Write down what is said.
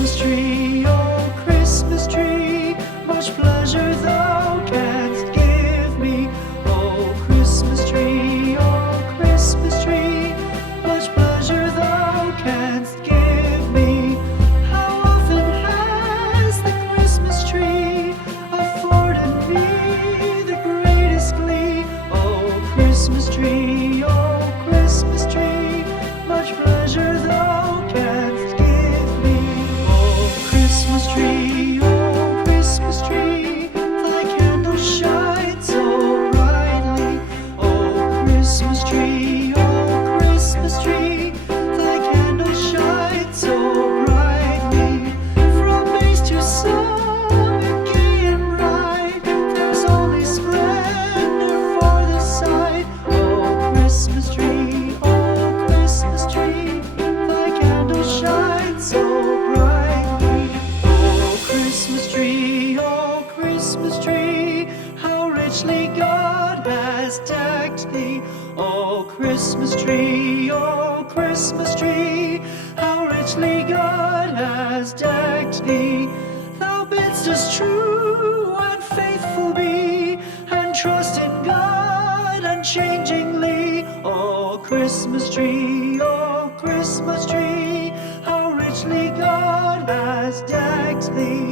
Christmas tree, oh Christmas tree, much pleasure thou canst give me. Oh Christmas tree, much pleasure thou canst give me. How often has the Christmas tree afforded me the greatest glee? Oh Christmas tree, much pleasure thou canst give me. Oh Christmas tree, thy candles shine so brightly. Oh Christmas tree, thy candles shine so brightly. From base to summit, gay and bright, there's only splendor for the sight. Oh Christmas tree, thy candles shine so brightly. Oh Christmas tree, how richly God has decked thee. Oh Christmas tree, how richly God has decked thee. Thou bidst us true and faithful be, and trust in God unchangingly. Oh Christmas tree, how richly God has decked thee.